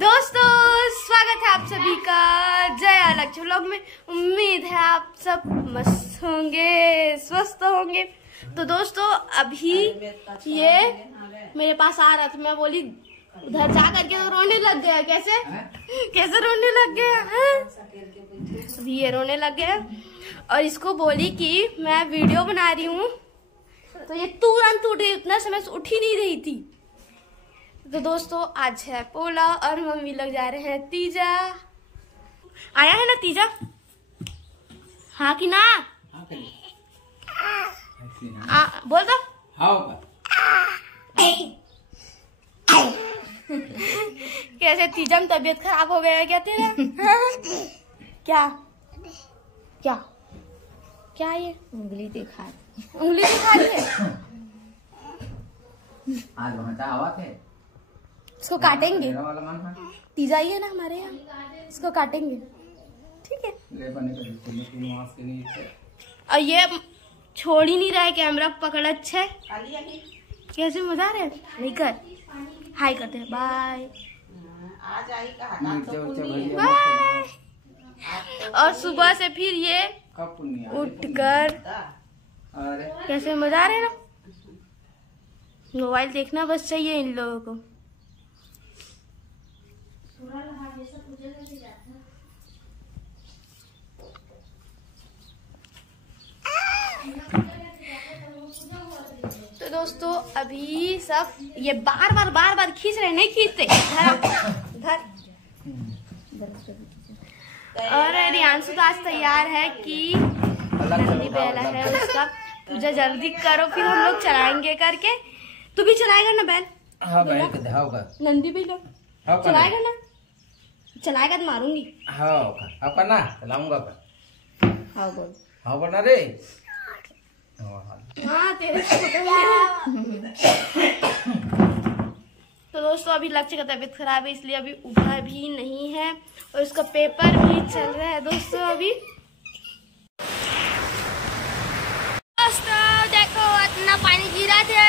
दोस्तों स्वागत है आप सभी का जय अलग व्लॉग में। उम्मीद है आप सब मस्त होंगे, स्वस्थ होंगे। तो दोस्तों अभी ये मेरे पास आ रहा था, मैं बोली उधर जा करके तो रोने लग गया। कैसे रोने लग गया है? अभी ये रोने लग गया और इसको बोली कि मैं वीडियो बना रही हूँ, तो ये तुरंत उठ गई। उतना समय से उठ ही नहीं रही थी। तो दोस्तों आज है पोला और मम्मी लोग जा रहे हैं तीजा। आया है ना तीजा? हाँ कि ना? बोल दो। कैसे तीजा में तबीयत खराब हो गया है क्या तेरा? क्या क्या क्या ये उंगली दिखा रही है? आज हवा थे, इसको काटेंगे। तीजा ही है ना हमारे यहाँ, इसको काटेंगे, ठीक है? और ये छोड़ ही नहीं रहा है कैमरा पकड़। अच्छा कैसे मजा आ रहा है? नहीं कर हाय करते हैं, बाय बाय। और सुबह से फिर ये उठकर कैसे मजा आ रहा है ना। मोबाइल देखना बस चाहिए इन लोगों को। तो दोस्तों अभी सब ये बार बार खींच रहे, नहीं खींचते। धर और रियांशु तो आज तैयार है कि नंदी बेला है उसका पूजा जल्दी करो, फिर हम लोग चलाएंगे करके। तू भी चलाएगा ना बैल? हाँ बैल नंदी भी लोग चलाएगा ना? चलाएगा तो मारूंगी। हाँ ना चलाऊंगा। हाँ बोल। हाँ बोलना रे। हाँ तेरे तो दोस्तों अभी लक्ष्य का तबीयत खराब है, इसलिए अभी उठा भी नहीं है और उसका पेपर भी चल रहा है दोस्तों अभी। दोस्तों देखो इतना पानी गिरा थे,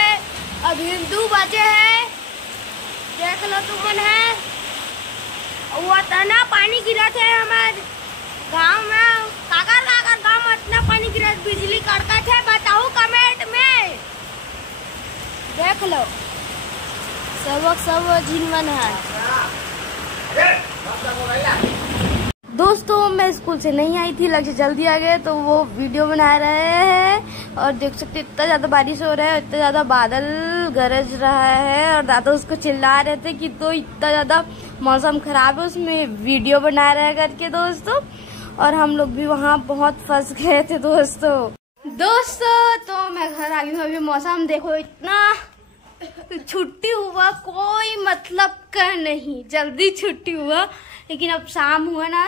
अभी 2 बजे है, देख लो तुमन है। वो इतना पानी गिरा थे हमारे गांव में, काकर गांव में इतना पानी गिरा, बिजली कड़का थे। बताओ कमेंट में, देख लो सब झिनवन है। दोस्तों मैं स्कूल से नहीं आई थी, लक्ष्य जल्दी आ गए तो वो वीडियो बना रहे हैं। और देख सकते इतना ज्यादा बारिश हो रहा है, इतना ज्यादा बादल गरज रहा है और दादा उसको चिल्ला रहे थे कि तो इतना ज्यादा मौसम खराब है, उसमें वीडियो बना रहे करके दोस्तों। और हम लोग भी वहाँ बहुत फंस गए थे दोस्तों। तो मैं घर आ गई हूँ। अभी मौसम देखो, इतना छुट्टी हुआ कोई मतलब का नहीं, जल्दी छुट्टी हुआ। लेकिन अब शाम हुआ ना,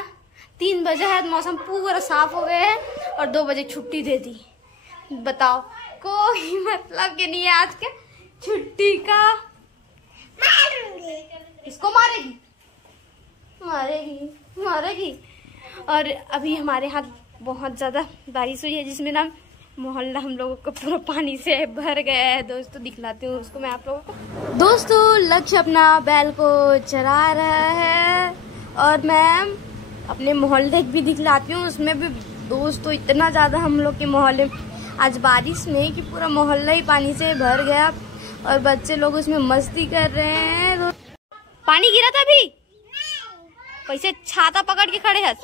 3 बजे है, मौसम पूरा साफ हो गया है और 2 बजे छुट्टी दे दी। बताओ कोई मतलब के नहीं है आज के छुट्टी का। इसको मारेगी। और अभी हमारे यहाँ बहुत ज्यादा बारिश हुई है, जिसमें ना मोहल्ला हम लोगों को पूरा पानी से भर गया है दोस्तों। दिखलाती हूँ उसको मैं आप लोगों को। दोस्तों लक्ष्य अपना बैल को चरा रहा है और मैं अपने मोहल्ले भी दिखलाती हूँ। उसमें भी दोस्तों इतना ज्यादा हम लोग के मोहल्ले आज बारिश में कि पूरा मोहल्ला ही पानी से भर गया और बच्चे लोग उसमें मस्ती कर रहे हैं। पानी गिरा था अभी, कैसे छाता पकड़ के खड़े हैं।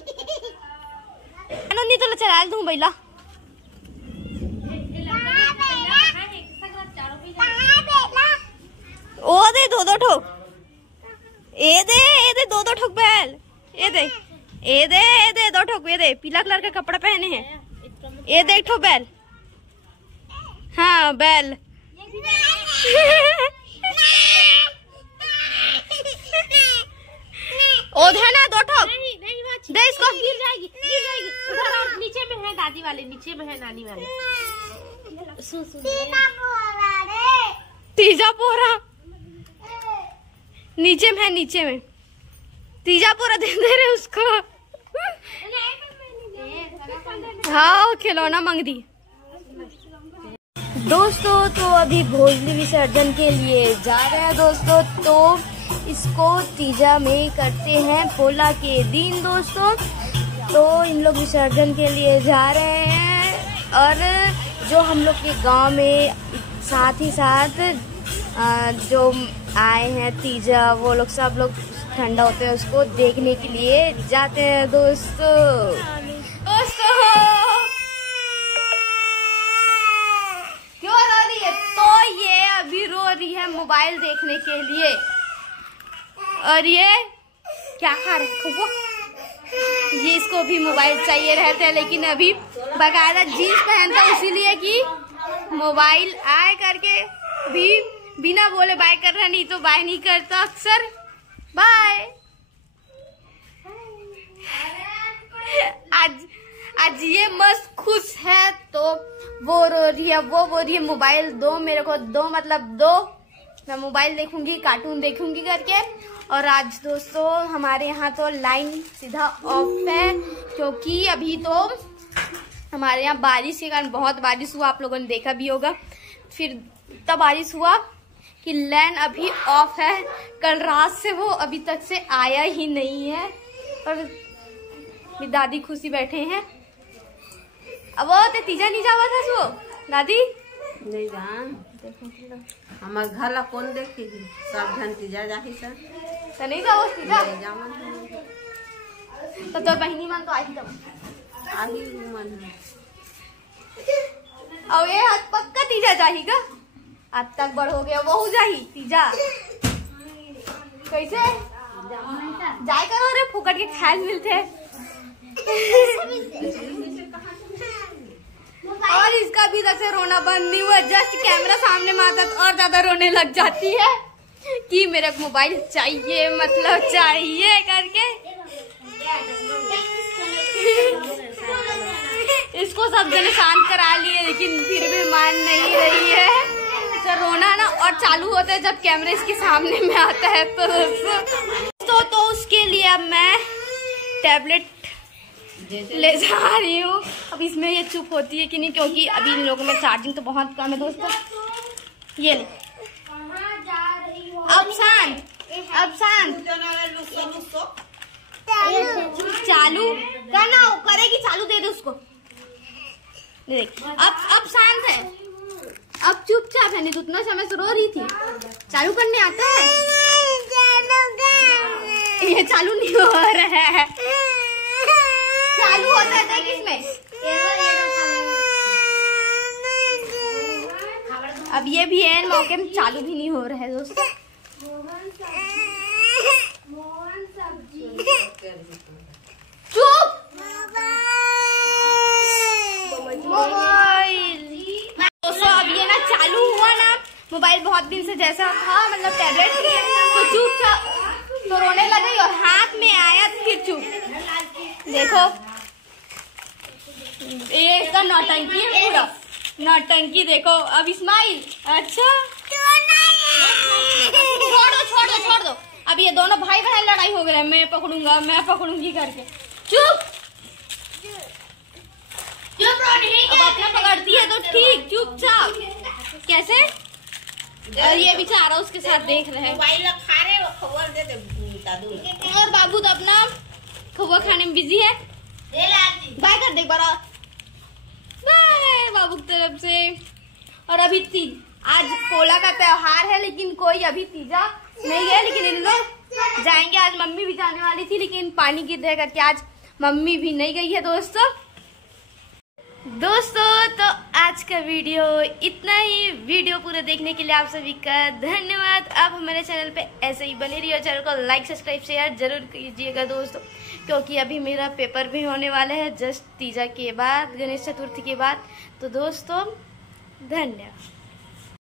नहीं तो चला दूं बैला। ओ दे 2 ठोक, ए दे 2 ठोक बैल, ए दे 2 ठोक, ए दे पीला कलर का कपड़ा पहने हैं, ए दे 1 ठोक बैल। हाँ बैल ओध है ना 2 ठोक दे इसको। गिर जाएगी उधर, और नीचे में है दादी वाले, नीचे में है नानी वाले। तीजा पोरा नीचे में है, नीचे में तीजा पोरा दे रहे उसको। हाँ खिलौना मांग दी। दोस्तों तो अभी भोजली विसर्जन के लिए जा रहे हैं दोस्तों। तो इसको तीजा में करते हैं पोला के दिन दोस्तों। तो इन लोग विसर्जन के लिए जा रहे हैं और जो हम लोग के गांव में साथ ही साथ जो आए हैं तीजा, वो लोग सब लोग ठंडा होते हैं उसको देखने के लिए जाते हैं दोस्तों। क्यों रो रही है? तो ये अभी रो रही है मोबाइल देखने के लिए। और ये क्या खा रहे? ये इसको भी मोबाइल चाहिए रहता है, लेकिन अभी बकायदा जीन्स पहनता है इसीलिए कि मोबाइल आए करके भी बिना बोले बाय कर रहा, नहीं तो बाय नहीं करता अक्सर। बाय। आज ये मस्त खुश है तो वो रो रही है, वो बोल रही है मोबाइल दो मेरे को, दो मतलब दो, मैं मोबाइल देखूंगी, कार्टून देखूंगी करके। और आज दोस्तों हमारे यहाँ तो लाइन सीधा ऑफ है, क्योंकि अभी तो हमारे यहाँ बारिश के कारण बहुत बारिश हुआ, आप लोगों ने देखा भी होगा। फिर इतना बारिश हुआ कि लाइन अभी ऑफ है। कल रात से वो अभी तक से आया ही नहीं है। और मेरी दादी खुशी बैठे हैं। अब वो तीजा नहीं जावा था सो दादी नहीं जान हमार घर ला कौन देखेगी, सब जन तीजा जाही सर तो नहीं जाओ तीजा तो बहनी मन तो आई मन और ये हाथ पक्का तीजा जाहीगा। आज तक बड़ हो गया वो जाही तीजा कैसे जाए करो रे, फुकट के खायल मिलते। और इसका भी तक से रोना बंद नहीं हुआ, जस्ट कैमरा सामने में आता तो और ज्यादा रोने लग जाती है कि मेरे को मोबाइल चाहिए, मतलब चाहिए करके। इसको सब जने शांत करा लिए, लेकिन फिर भी मान नहीं रही है। तो रोना ना और चालू होता है जब कैमरा इसके सामने में आता है। तो उसके लिए अब मैं टैबलेट ले जा रही हूँ। अब इसमें ये चुप होती है कि नहीं, क्योंकि अभी इन लोगों में चार्जिंग तो बहुत कम है दोस्तों। ये ले अब शांत चालू करना हो, करेगी चालू, दे दे उसको। देख अब शांत है, अब चुपचाप है, नहीं तो उतना समय से रो रही थी। चालू करने आता है, ये चालू नहीं हो रहा है। चालू होता है किसमें? अब ये भी है मौके में चालू भी नहीं हो रहा है दोस्तों। चुप मोबाइल दोस्तों। अब ये ना चालू हुआ ना मोबाइल, बहुत दिन से जैसा था मतलब टैबलेट तो चुप था, तो रोने लगी और हाथ में आया तो फिर चुप। देखो ये इसका नौटंकी है, पूरा नौटंकी। देखो अब इस्माइल, अच्छा छोड़ दो। अब ये दोनों भाई बहन लड़ाई हो गई, मैं पकड़ूंगा मैं पकड़ूंगी करके। चुप अब अपना पकड़ती है तो ठीक, चुपचाप। कैसे? और ये बेचारा उसके साथ देख रहे हैं। और बाबू तो अपना खबर खाने में बिजी है। बाय कर दे बार, बाय बाबू की तरफ से। और अभी आज पोला का त्योहार है, लेकिन कोई अभी तीजा नहीं है। लेकिन इन लोग जाएंगे, आज मम्मी भी जाने वाली थी, लेकिन पानी गिर रहा करके आज मम्मी भी नहीं गई है दोस्तों। तो आज का वीडियो इतना ही। वीडियो पूरा देखने के लिए आप सभी का धन्यवाद। आप हमारे चैनल पे ऐसे ही बने रहिए, चैनल को लाइक सब्सक्राइब शेयर जरूर कीजिएगा दोस्तों, क्योंकि अभी मेरा पेपर भी होने वाला है जस्ट तीजा के बाद, गणेश चतुर्थी के बाद। तो दोस्तों धन्यवाद।